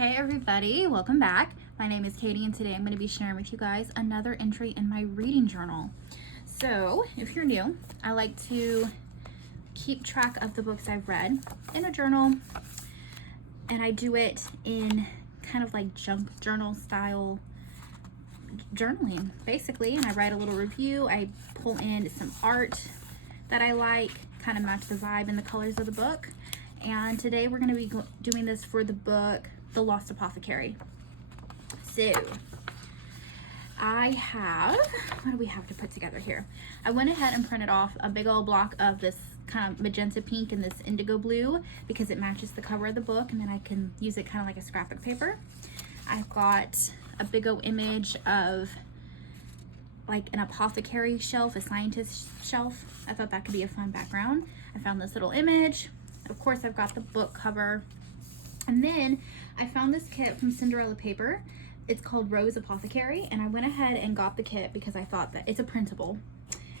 Hey everybody, welcome back. My name is Katie and today I'm going to be sharing with you guys another entry in my reading journal. So if you're new, I like to keep track of the books I've read in a journal, and I do it in kind of like junk journal style journaling basically, and I write a little review. I pull in some art that I like, kind of match the vibe and the colors of the book. And today we're going to be doing this for the book The Lost Apothecary. So I have, what do we have to put together here? I went ahead and printed off a big old block of this kind of magenta pink and this indigo blue because it matches the cover of the book, and then I can use it kind of like a scrapbook paper. I've got a big old image of like an apothecary shelf, a scientist shelf. I thought that could be a fun background. I found this little image. Of course, I've got the book cover. And then I found this kit from Cinderella Paper. It's called Lost Apothecary, and I went ahead and got the kit because I thought that it's a printable,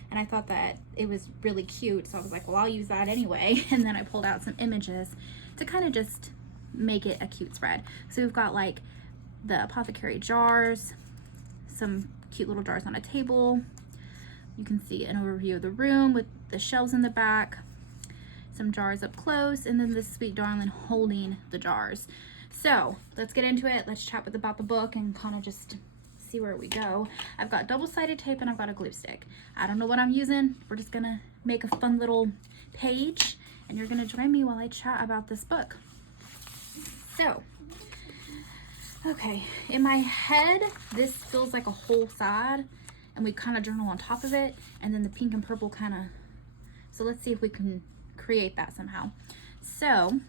and I thought that it was really cute, so I was like, well, I'll use that anyway. And then I pulled out some images to kind of just make it a cute spread. So we've got like the apothecary jars, some cute little jars on a table. You can see an overview of the room with the shelves in the back, some jars up close, and then this sweet darling holding the jars. So let's get into it. Let's chat about the book and kind of just see where we go. I've got double-sided tape and I've got a glue stick. I don't know what I'm using. We're just gonna make a fun little page, and you're gonna join me while I chat about this book. So, okay, in my head, this feels like a whole side, and we kind of journal on top of it, and then the pink and purple kind of, so let's see if we can create that somehow. So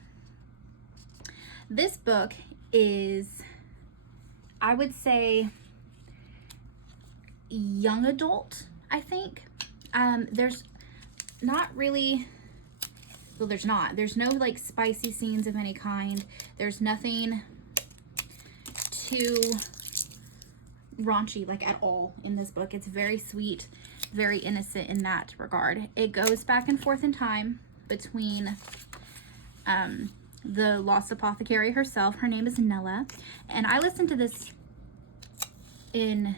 this book is, I would say, young adult, I think. There's not really, well, there's no like spicy scenes of any kind. There's nothing too raunchy like at all in this book. It's very sweet, very innocent in that regard. It goes back and forth in time between the Lost Apothecary herself. Her name is Nella, and I listened to this in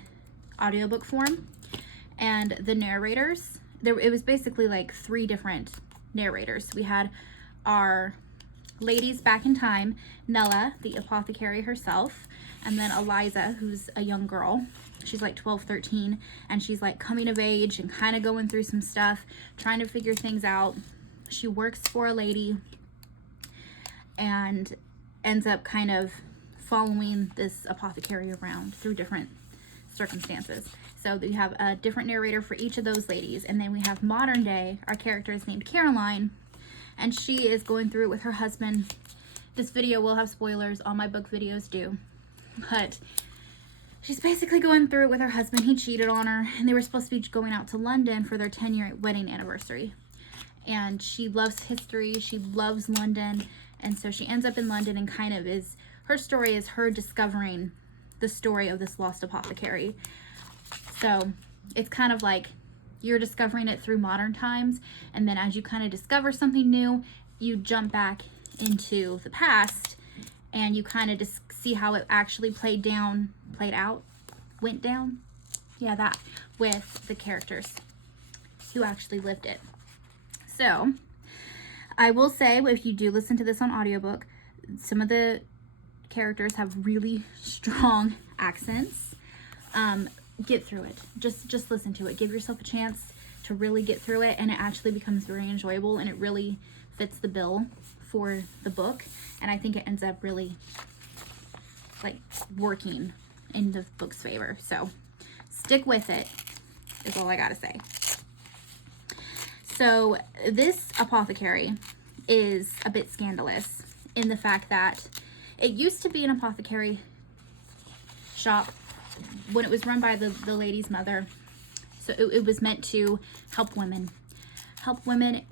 audiobook form, and the narrators, it was basically like 3 different narrators. We had our ladies back in time, Nella, the apothecary herself, and then Eliza, who's a young girl. She's like 12, 13, and she's like coming of age and kind of going through some stuff, trying to figure things out. She works for a lady and ends up kind of following this apothecary around through different circumstances. So we have a different narrator for each of those ladies. And then we have modern day, our character is named Caroline, and she is going through it with her husband. This video will have spoilers, all my book videos do, but she's basically going through it with her husband. He cheated on her, and they were supposed to be going out to London for their 10-year wedding anniversary. And she loves history, she loves London, and so she ends up in London, and kind of is, her story is her discovering the story of this lost apothecary. So it's kind of like you're discovering it through modern times, and then as you kind of discover something new, you jump back into the past, and you kind of just see how it actually went down, yeah, that, with the characters who actually lived it. So I will say, if you do listen to this on audiobook, some of the characters have really strong accents. Get through it. Just listen to it. Give yourself a chance to really get through it, and it actually becomes very enjoyable, and it really fits the bill for the book, and I think it ends up really like working in the book's favor. So stick with it is all I gotta say. So this apothecary is a bit scandalous in the fact that it used to be an apothecary shop when it was run by the lady's mother. So it was meant to help women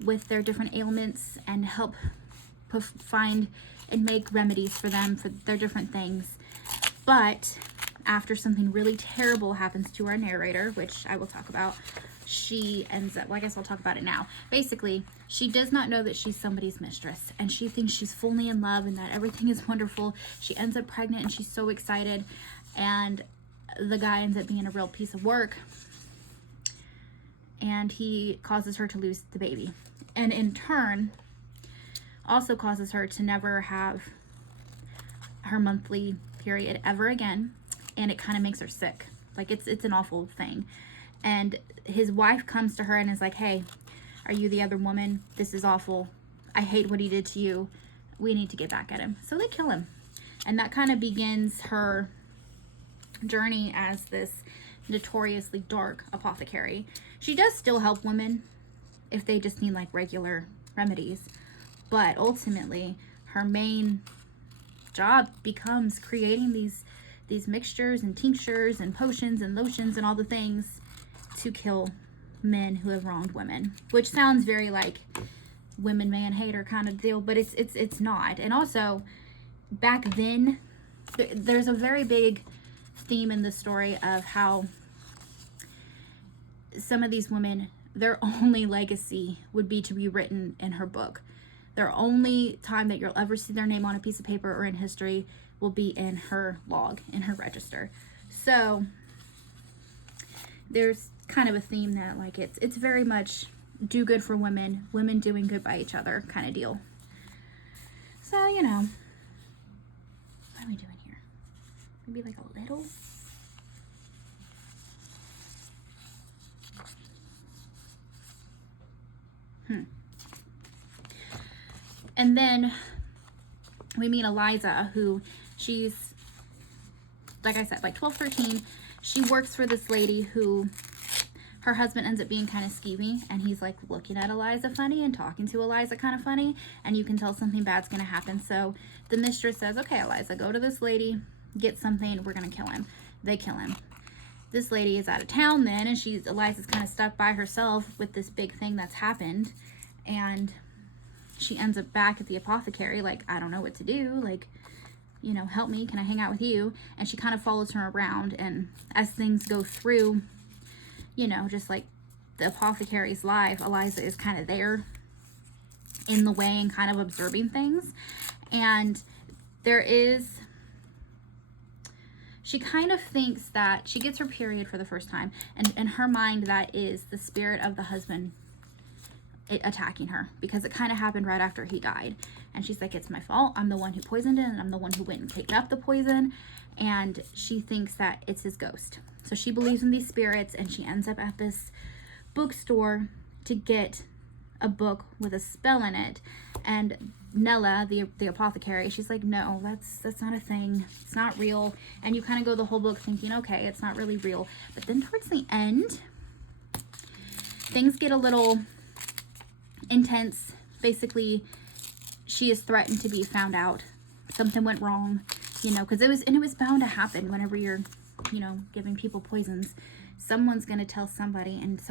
with their different ailments and help find and make remedies for them for their different things. But after something really terrible happens to our narrator, which I will talk about, she ends up, well, I guess I'll talk about it now. Basically, she does not know that she's somebody's mistress, and she thinks she's fully in love and that everything is wonderful. She ends up pregnant and she's so excited, and the guy ends up being a real piece of work, and he causes her to lose the baby, and in turn also causes her to never have her monthly period ever again, and it kind of makes her sick. Like, it's an awful thing. And his wife comes to her and is like, hey, are you the other woman? This is awful. I hate what he did to you. We need to get back at him. So they kill him. And that kind of begins her journey as this notoriously dark apothecary. She does still help women if they just need like regular remedies. But ultimately, her main job becomes creating these mixtures and tinctures and potions and lotions and all the things to kill men who have wronged women, which sounds very like women man hater kind of deal, but it's not. And also back then there's a very big theme in the story of how some of these women, their only legacy would be to be written in her book. Their only time that you'll ever see their name on a piece of paper or in history will be in her log, in her register. So there's kind of a theme that like it's very much do good for women, women doing good by each other kind of deal. So, you know, what are we doing here? Maybe like a little. And then we meet Eliza, who she's, like I said, like 12, 13. She works for this lady who her husband ends up being kind of skeevy, and he's like looking at Eliza funny and talking to Eliza kind of funny, and you can tell something bad's going to happen. So the mistress says, okay, Eliza, go to this lady, get something, we're going to kill him. They kill him. This lady is out of town then, and Eliza's kind of stuck by herself with this big thing that's happened, and she ends up back at the apothecary, like, I don't know what to do, like, you know, help me, can I hang out with you? And she kind of follows her around, and as things go through, you know, just like the apothecary's life, Eliza is kind of there in the way and kind of observing things. And she kind of thinks that she gets her period for the first time, and in her mind that is the spirit of the husband attacking her, because it kind of happened right after he died. And she's like, it's my fault, I'm the one who poisoned it, and I'm the one who went and kicked up the poison. And she thinks that it's his ghost. So she believes in these spirits, and she ends up at this bookstore to get a book with a spell in it. And Nella, the apothecary, she's like, no, that's not a thing, it's not real. And you kind of go the whole book thinking, okay, it's not really real. But then towards the end, things get a little intense. Basically, she is threatened to be found out. Something went wrong, you know, because it was bound to happen whenever you're, you know, giving people poisons. Someone's gonna tell somebody, and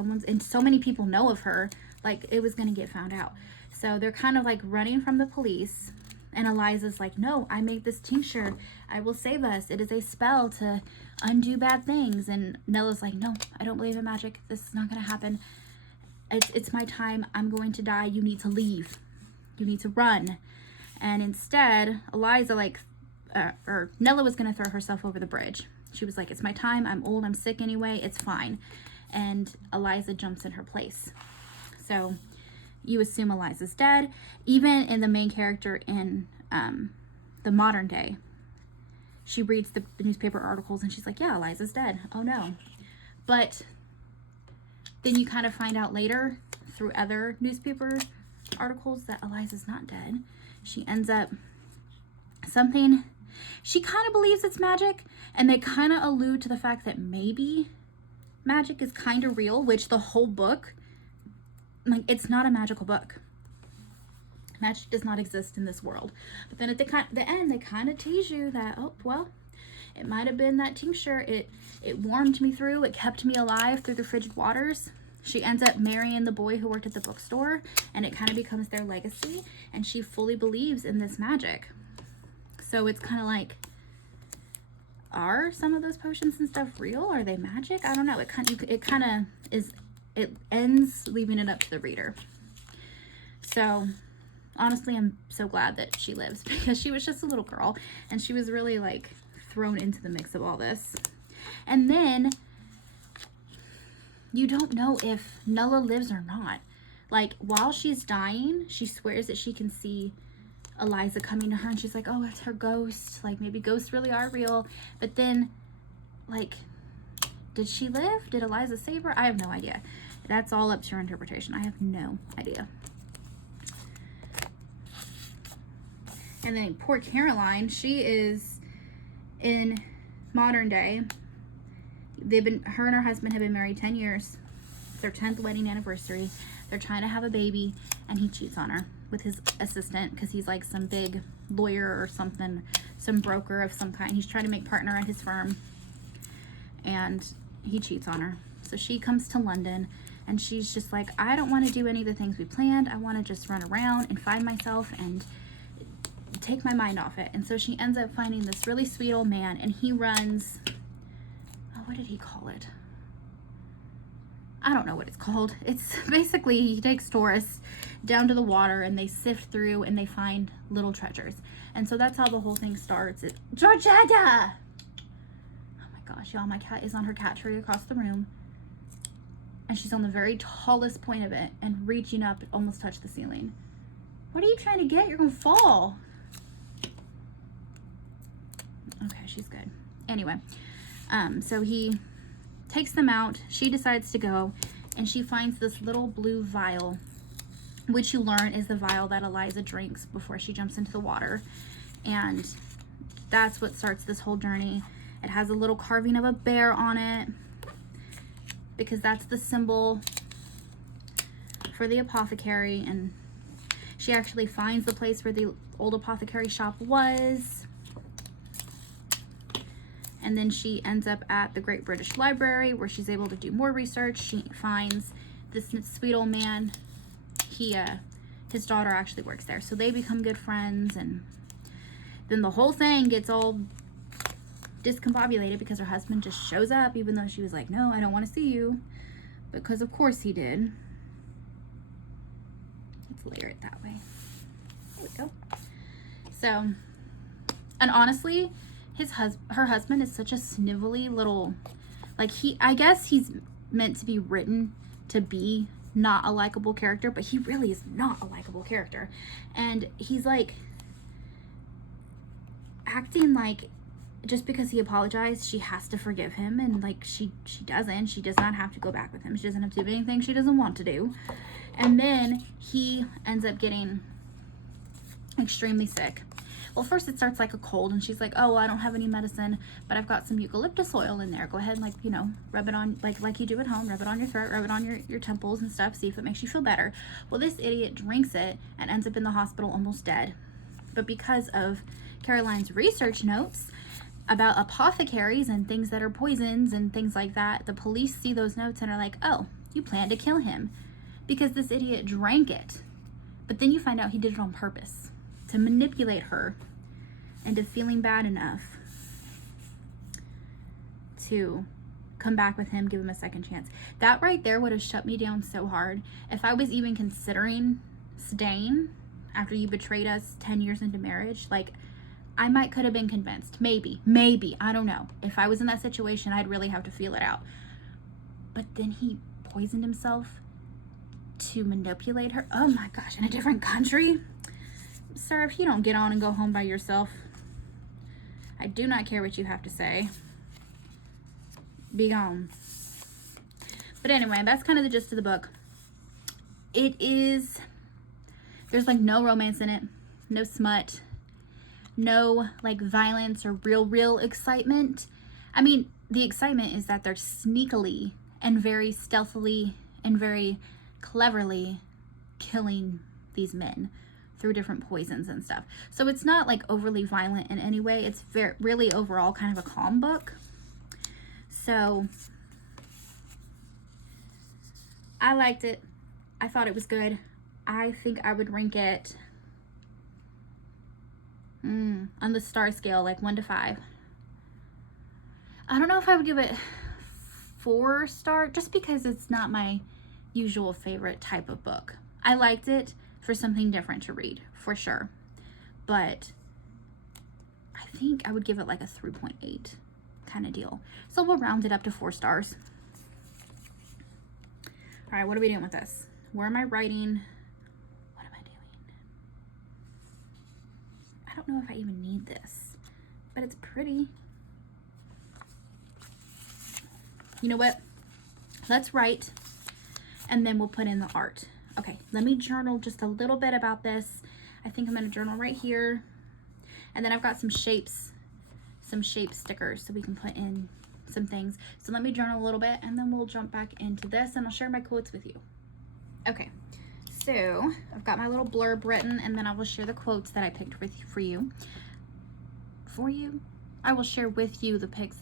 so many people know of her, like it was gonna get found out. So they're kind of like running from the police, and Eliza's like, no, I made this tincture, I will save us, it is a spell to undo bad things. And Nella's like, no, I don't believe in magic, this is not gonna happen. It's my time, I'm going to die, you need to leave, you need to run. And instead, Eliza, or Nella was gonna throw herself over the bridge. She was like, it's my time, I'm old, I'm sick anyway, it's fine. And Eliza jumps in her place. So you assume Eliza's dead. Even in the main character in the modern day, she reads the newspaper articles and she's like, yeah, Eliza's dead, oh no. But then you kind of find out later through other newspaper articles that Eliza's not dead. She ends up she kind of believes it's magic, and they kind of allude to the fact that maybe magic is kind of real, which the whole book, like, it's not a magical book. Magic does not exist in this world. But then at the end, they kind of tease you that, oh, well, it might have been that tincture. It warmed me through. It kept me alive through the frigid waters. She ends up marrying the boy who worked at the bookstore, and it kind of becomes their legacy, and she fully believes in this magic. So it's kind of like, are some of those potions and stuff real? Are they magic? I don't know. It kind of is it ends leaving it up to the reader. So honestly, I'm so glad that she lives, because she was just a little girl and she was really like thrown into the mix of all this. And then you don't know if Nulla lives or not. Like, while she's dying, she swears that she can see Eliza coming to her, and she's like, oh, it's her ghost. Like, maybe ghosts really are real. But then, like, did she live? Did Eliza save her? I have no idea. That's all up to your interpretation. I have no idea. And then poor Caroline, she is in modern day. Her and her husband have been married 10 years. It's their 10th wedding anniversary. They're trying to have a baby, and he cheats on her with his assistant, because he's like some big lawyer or something, some broker of some kind. He's trying to make partner at his firm, and he cheats on her. So she comes to London, and she's just like, I don't want to do any of the things we planned. I want to just run around and find myself and take my mind off it. And so she ends up finding this really sweet old man, and he runs, oh, what did he call it? I don't know what it's called. It's basically, he takes tourists down to the water, and they sift through and they find little treasures. And so that's how the whole thing starts. Georgetta! Oh my gosh, y'all, my cat is on her cat tree across the room, and she's on the very tallest point of it and reaching up to almost touch the ceiling. What are you trying to get? You're gonna fall. Okay, she's good. Anyway, so he takes them out. She decides to go, and she finds this little blue vial, which you learn is the vial that Eliza drinks before she jumps into the water. And that's what starts this whole journey. It has a little carving of a bear on it, because that's the symbol for the apothecary. And she actually finds the place where the old apothecary shop was. And then she ends up at the Great British Library, where she's able to do more research. She finds this sweet old man. His daughter actually works there. So they become good friends, and then the whole thing gets all discombobulated because her husband just shows up, even though she was like, no, I don't want to see you. Because of course he did. Let's layer it that way. There we go. So, and honestly, her husband is such a snivelly little, like, I guess he's meant to be written to be not a likable character, but he really is not a likable character. And he's like acting like just because he apologized, she has to forgive him, and like she doesn't. She does not have to go back with him. She doesn't have to do anything she doesn't want to do. And then he ends up getting extremely sick. Well, first it starts like a cold, and she's like, oh, well, I don't have any medicine, but I've got some eucalyptus oil in there. Go ahead and, like, you know, rub it on, like you do at home. Rub it on your throat, rub it on your temples and stuff. See if it makes you feel better. Well, this idiot drinks it and ends up in the hospital almost dead. But because of Caroline's research notes about apothecaries and things that are poisons and things like that, the police see those notes and are like, oh, you plan to kill him because this idiot drank it. But then you find out he did it on purpose to manipulate her into feeling bad enough to come back with him, give him a second chance. That right there would have shut me down so hard. If I was even considering staying after you betrayed us 10 years into marriage, like, I could have been convinced. Maybe, I don't know. If I was in that situation, I'd really have to feel it out. But then he poisoned himself to manipulate her. Oh my gosh, in a different country? Sir, if you don't get on and go home by yourself, I do not care what you have to say. Be gone. But anyway, that's kind of the gist of the book. There's like no romance in it, no smut, no like violence or real excitement. I mean, the excitement is that they're sneakily and very stealthily and very cleverly killing these men through different poisons and stuff. So it's not like overly violent in any way. It's really overall kind of a calm book. So I liked it. I thought it was good. I think I would rank it on the star scale, like 1 to 5. I don't know if I would give it 4 star, just because it's not my usual favorite type of book. I liked it for something different to read, for sure. But I think I would give it like a 3.8 kind of deal. So we'll round it up to 4 stars. All right, what are we doing with this? Where am I writing? What am I doing? I don't know if I even need this, but it's pretty. You know what? Let's write, and then we'll put in the art. Okay, let me journal just a little bit about this. I think I'm gonna journal right here. And then I've got some shapes, some shape stickers so we can put in some things. So let me journal a little bit, and then we'll jump back into this, and I'll share my quotes with you. Okay, so I've got my little blurb written, and then I will share the quotes that I picked for you. I will share with you the pics,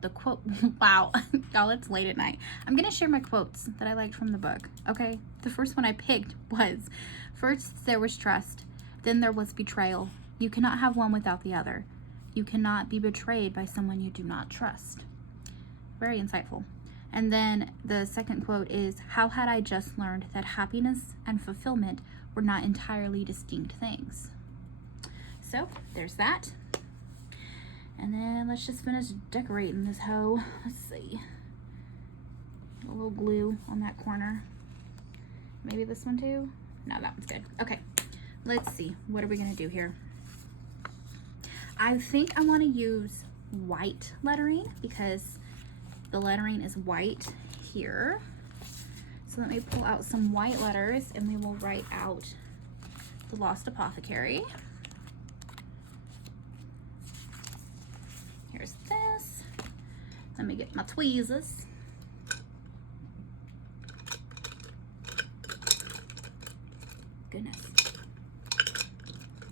the quote. Wow, y'all, it's late at night. I'm gonna share my quotes that I liked from the book. Okay, the first one I picked was, first there was trust, then there was betrayal. You cannot have one without the other. You cannot be betrayed by someone you do not trust. Very insightful. And then the second quote is, how had I just learned that happiness and fulfillment were not entirely distinct things? So there's that. And then let's just finish decorating this hoe. Let's see. A little glue on that corner. Maybe this one too? No, that one's good. Okay, let's see. What are we gonna do here? I think I want to use white lettering because the lettering is white here. So let me pull out some white letters, and we will write out the Lost Apothecary. Here's this. Let me get my tweezers. Goodness.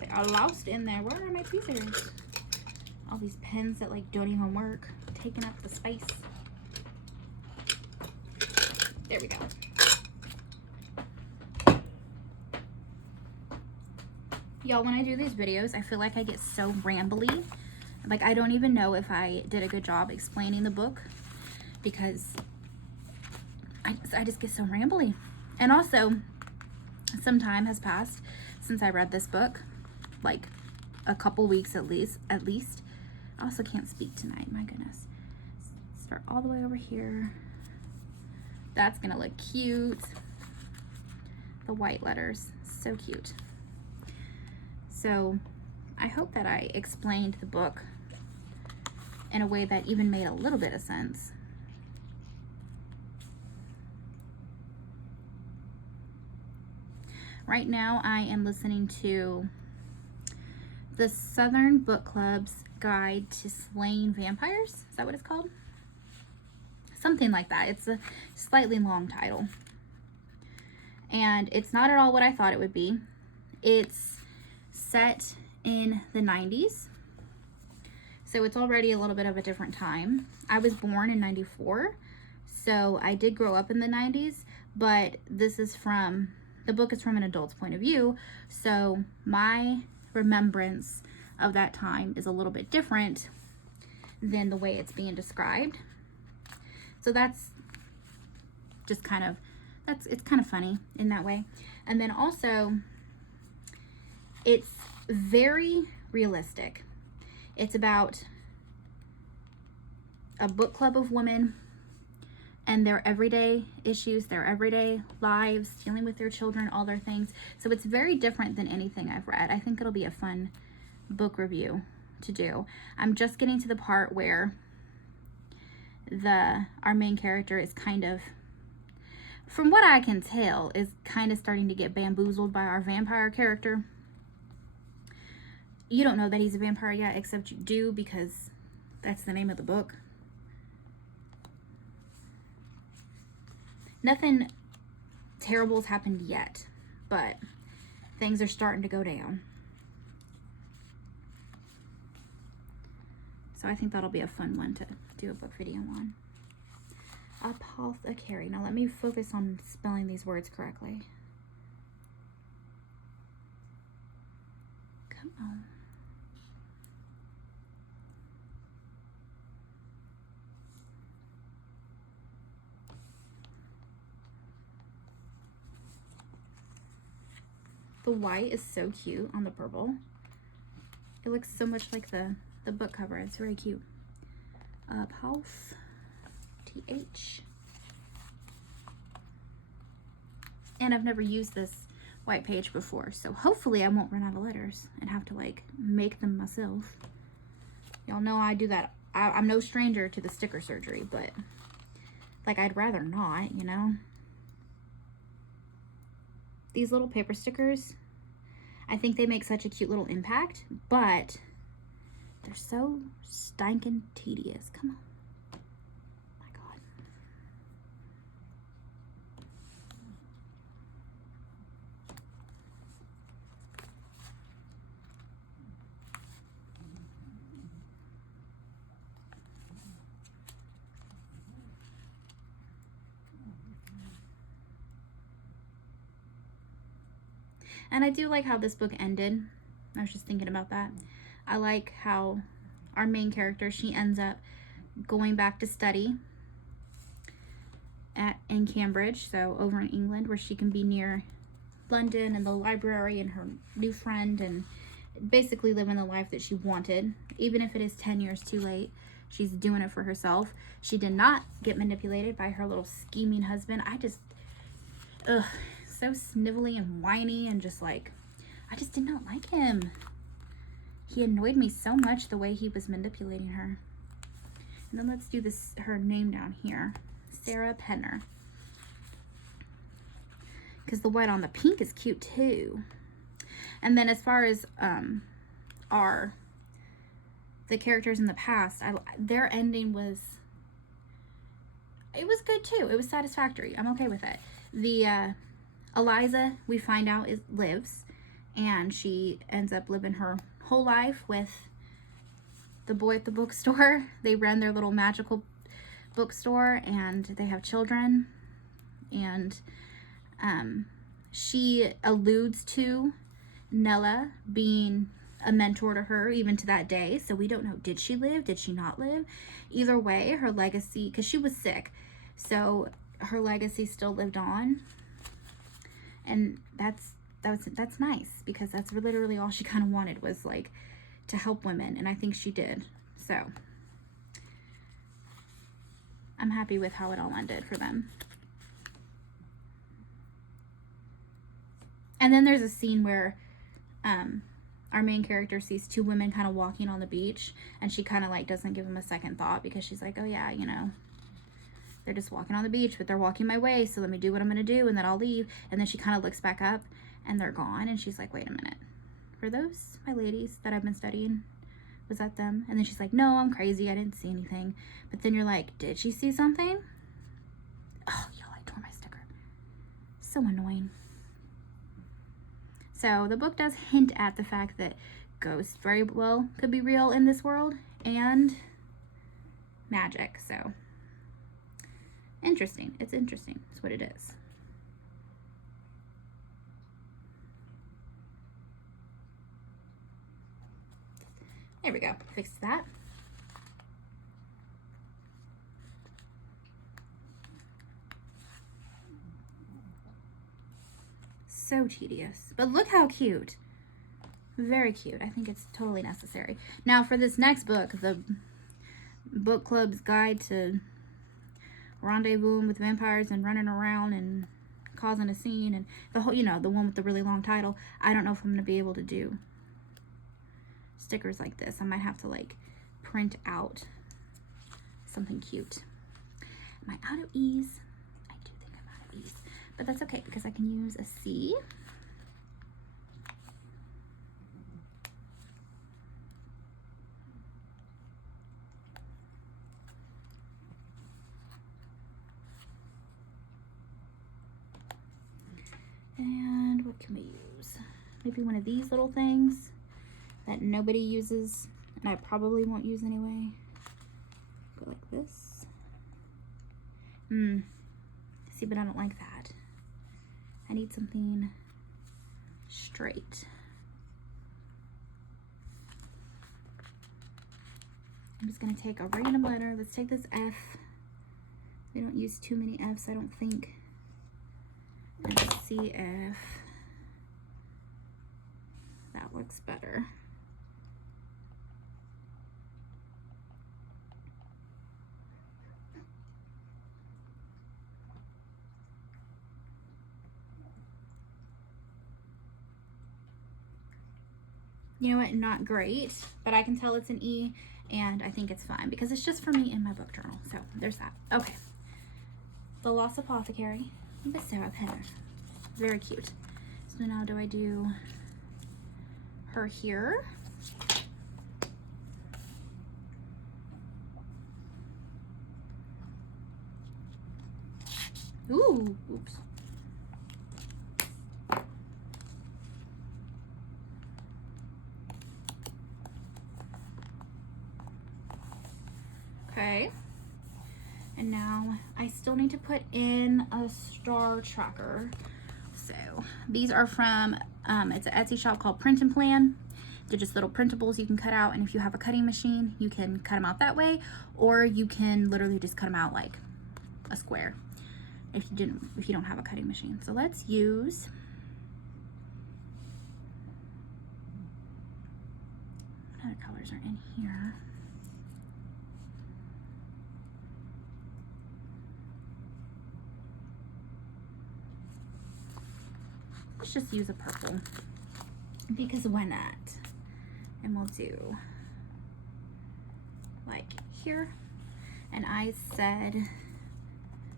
They are lost in there. Where are my tweezers? All these pens that like don't even work, taking up the space. There we go. Y'all, when I do these videos, I feel like I get so rambly. Like, I don't even know if I did a good job explaining the book because I just get so rambly. And also, some time has passed since I read this book, like a couple weeks at least. I also can't speak tonight, my goodness. Start all the way over here. That's gonna look cute. The white letters, so cute. So I hope that I explained the book in a way that even made a little bit of sense. Right now I am listening to the Southern Book Club's Guide to Slaying Vampires. Is that what it's called? Something like that. It's a slightly long title. And it's not at all what I thought it would be. It's set in the 90s. So it's already a little bit of a different time. I was born in 94. So I did grow up in the 90s, but this is from, the book is from an adult's point of view. So my remembrance of that time is a little bit different than the way it's being described. So that's just kind of, it's kind of funny in that way. And then also, it's very realistic. It's about a book club of women and their everyday issues, their everyday lives, dealing with their children, all their things. So it's very different than anything I've read. I think it'll be a fun book review to do. I'm just getting to the part where our main character is kind of, from what I can tell, is kind of starting to get bamboozled by our vampire character. You don't know that he's a vampire yet, except you do because that's the name of the book. Nothing terrible has happened yet, but things are starting to go down. So I think that'll be a fun one to do a book video on. Apothecary. Now let me focus on spelling these words correctly. Come on. The white is so cute on the purple. It looks so much like the book cover. It's very cute. Pulse, TH. And I've never used this white page before, so hopefully I won't run out of letters and have to like make them myself. Y'all know I do that. I'm no stranger to the sticker surgery, but like I'd rather not, you know. These little paper stickers, I think they make such a cute little impact, but they're so stinking tedious. Come on. My God. And I do like how this book ended. I was just thinking about that. I like how our main character, she ends up going back to study in Cambridge, so over in England, where she can be near London and the library and her new friend, and basically living the life that she wanted. Even if it is 10 years too late, she's doing it for herself. She did not get manipulated by her little scheming husband. I just, ugh, so snivelly and whiny, and just like, I just did not like him. He annoyed me so much, the way he was manipulating her. And then let's do this, her name down here, Sarah Penner, because the white on the pink is cute too. And then as far as the characters in the past, their ending was, it was good too. It was satisfactory. I'm okay with it. The Eliza, we find out, lives, and she ends up living her whole life with the boy at the bookstore. They run their little magical bookstore, and they have children, and she alludes to Nella being a mentor to her even to that day, so we don't know, did she live, did she not live? Either way, her legacy, because she was sick, so her legacy still lived on. And that's nice, because that's literally all she kind of wanted, was like to help women, and I think she did. So I'm happy with how it all ended for them. And then there's a scene where our main character sees two women kind of walking on the beach, and she kind of like doesn't give them a second thought, because she's like, oh yeah, you know, they're just walking on the beach, but they're walking my way, so let me do what I'm gonna do, and then I'll leave. And then she kind of looks back up, and they're gone, and she's like, wait a minute, were those my ladies that I've been studying? Was that them? And then she's like, no, I'm crazy, I didn't see anything. But then you're like, did she see something? Oh, y'all, I tore my sticker. So annoying. So the book does hint at the fact that ghosts very well could be real in this world, and magic. So interesting. It's interesting. It's what it is. There we go. Fixed that. So tedious. But look how cute. Very cute. I think it's totally necessary. Now for this next book, the book club's guide to rendezvousing with vampires and running around and causing a scene, and the whole, you know, the one with the really long title. I don't know if I'm going to be able to do stickers like this. I might have to like print out something cute. Am I out of ease? I do think I'm out of ease, but that's okay, because I can use a C. And what can we use? Maybe one of these little things that nobody uses, and I probably won't use anyway. Go like this. See, but I don't like that. I need something straight. I'm just gonna take a random letter. Let's take this F. We don't use too many F's, I don't think. And CF. looks better. You know what, not great, but I can tell it's an E, and I think it's fine because it's just for me in my book journal. So there's that. Okay. The Lost Apothecary by Sarah Penner. Very cute. So now do I do her here? Ooh, oops. Okay. And now I still need to put in a star tracker. So these are from, it's an Etsy shop called Print and Plan. They're just little printables you can cut out, and if you have a cutting machine, you can cut them out that way, or you can literally just cut them out like a square if you don't have a cutting machine. So let's use what other colors are in here? Let's just use a purple because why not? And we'll do like here. And I said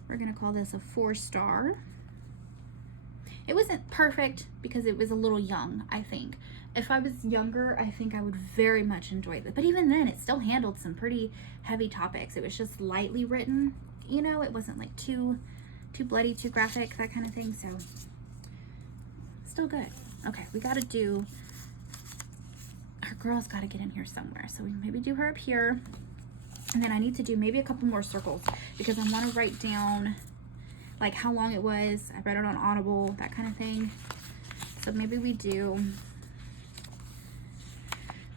we're gonna call this a 4-star. It wasn't perfect because it was a little young, I think. If I was younger, I think I would very much enjoy this. But even then, it still handled some pretty heavy topics. It was just lightly written, you know, it wasn't like too bloody, too graphic, that kind of thing. So still good. Okay, we gotta do, our girl's gotta get in here somewhere. So we maybe do her up here. And then I need to do maybe a couple more circles because I want to write down like how long it was. I read it on Audible, that kind of thing. So maybe we do,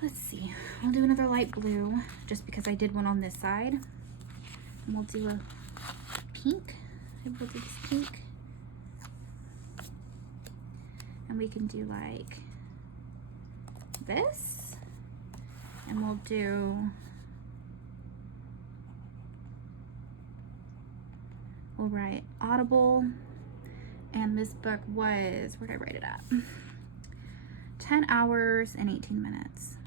let's see, we'll do another light blue just because I did one on this side. And we'll do a pink. Maybe we'll do this pink. And we can do like this. And we'll do, we'll write Audible, and this book was, where did I write it at? 10 hours and 18 minutes.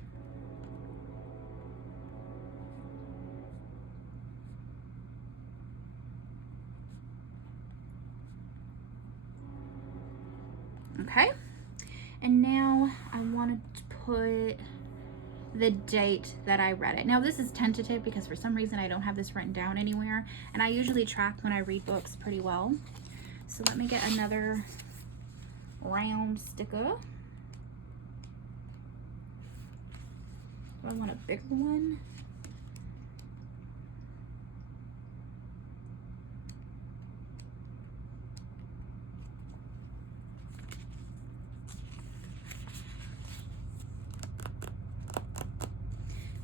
Okay, and now I wanted to put the date that I read it. Now this is tentative because for some reason I don't have this written down anywhere, and I usually track when I read books pretty well. So let me get another round sticker. Do I want a bigger one?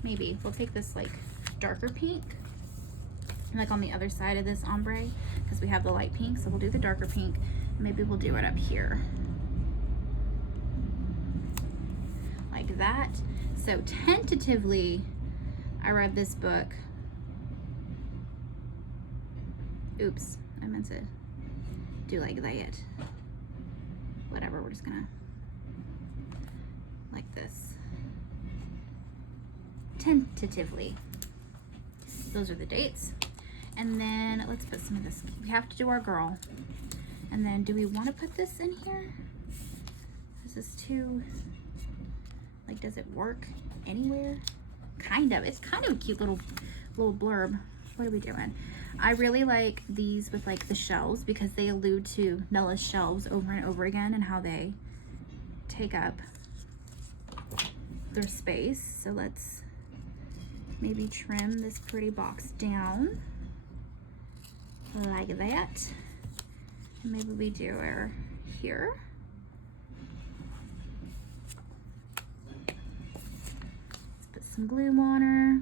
Maybe we'll take this like darker pink, like on the other side of this ombre, because we have the light pink. So we'll do the darker pink. Maybe we'll do it up here like that. So tentatively, I read this book. Oops, I meant to do like that. Whatever, we're just gonna like this. Tentatively. Those are the dates. And then let's put some of this. We have to do our girl. And then do we want to put this in here? Is this too, like, does it work anywhere? Kind of. It's kind of a cute little blurb. What are we doing? I really like these with like the shelves because they allude to Nella's shelves over and over again and how they take up their space. So let's maybe trim this pretty box down like that. And maybe we do her here. Let's put some glue on her.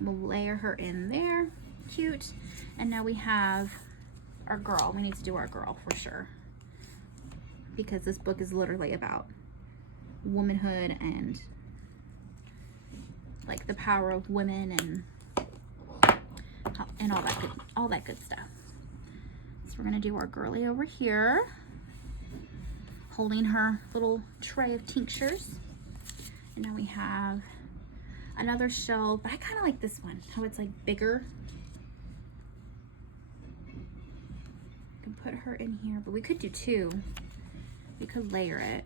We'll layer her in there cute. And now we have our girl. We need to do our girl for sure, because this book is literally about womanhood and like the power of women and all that good stuff. So we're gonna do our girly over here, holding her little tray of tinctures. And now we have another shelf, but I kind of like this one, how it's like bigger. I can put her in here, but we could do two. We could layer it.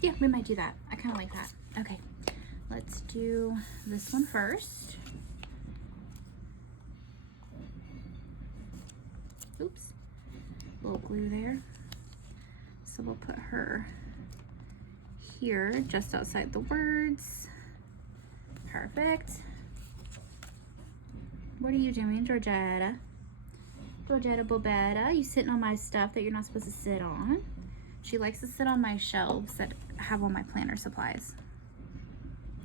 Yeah, we might do that. I kind of like that. Okay, let's do this one first. Oops, a little glue there. So we'll put her here, just outside the words. Perfect. What are you doing, Georgetta? Georgetta Bobetta, you sitting on my stuff that you're not supposed to sit on. She likes to sit on my shelves that have all my planner supplies.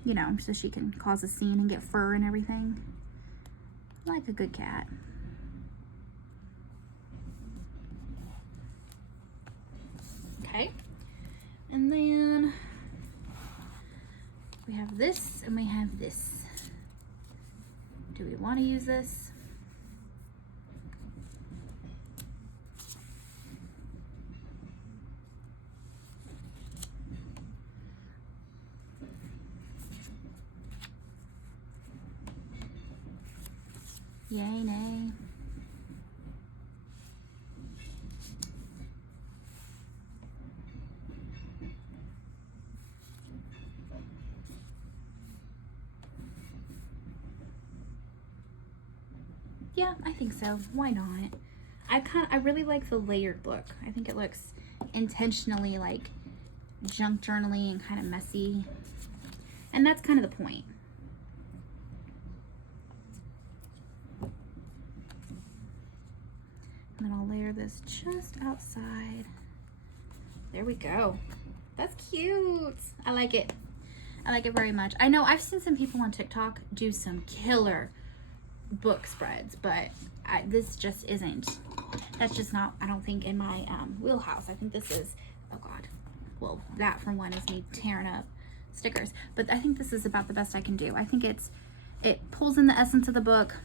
You know, so she can cause a scene and get fur and everything. Like a good cat. Okay. And then we have this and we have this. Do we want to use this? Yay, nay. Yeah, I think so. Why not? I really like the layered look. I think it looks intentionally like junk journaling and kind of messy. And that's kind of the point. And then I'll layer this just outside. There we go. That's cute. I like it. I like it very much. I know I've seen some people on TikTok do some killer book spreads, but this just isn't. That's just not, I don't think, in my wheelhouse. I think this is, oh God. Well, that for one is me tearing up stickers. But I think this is about the best I can do. I think it pulls in the essence of the book.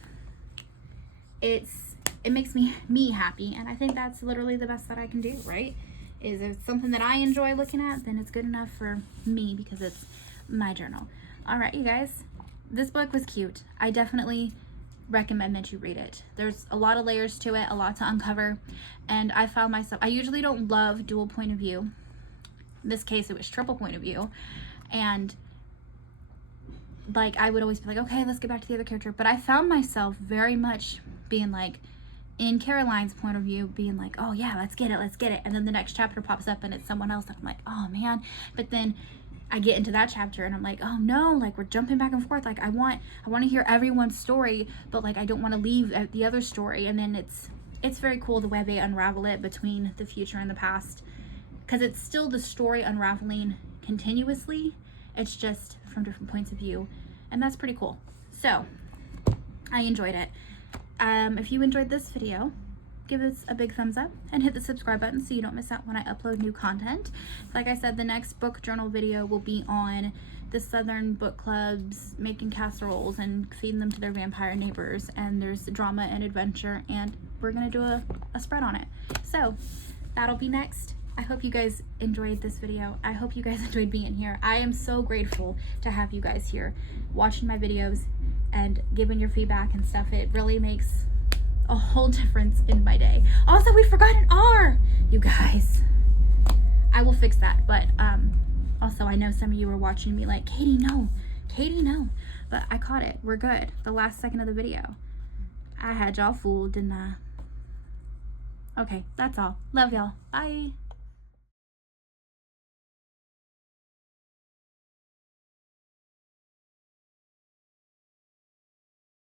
It makes me happy, and I think that's literally the best that I can do, right? Is if it's something that I enjoy looking at, then it's good enough for me because it's my journal. All right, you guys, this book was cute. I definitely recommend that you read it. There's a lot of layers to it, a lot to uncover, and I found myself, I usually don't love dual point of view. In this case, it was triple point of view, and like I would always be like, okay, let's get back to the other character, but I found myself very much being like, in Caroline's point of view, being like, oh yeah, let's get it, and then the next chapter pops up and it's someone else, and I'm like, oh man. But then I get into that chapter and I'm like, oh no, like we're jumping back and forth, like I want to hear everyone's story, but like I don't want to leave the other story. And then it's very cool the way they unravel it between the future and the past, because it's still the story unraveling continuously, it's just from different points of view, and that's pretty cool. So I enjoyed it. If you enjoyed this video, give us a big thumbs up and hit the subscribe button so you don't miss out when I upload new content. Like I said, the next book journal video will be on the Southern book clubs making casseroles and feeding them to their vampire neighbors, and there's drama and adventure, and we're gonna do a spread on it. So that'll be next. I hope you guys enjoyed this video. I hope you guys enjoyed being here. I am so grateful to have you guys here watching my videos and giving your feedback and stuff. It really makes a whole difference in my day. Also, we forgot an R, you guys. I will fix that, but also I know some of you were watching me like, Katie, no, but I caught it. We're good. The last second of the video. I had y'all fooled, didn't I? Okay, that's all. Love y'all. Bye.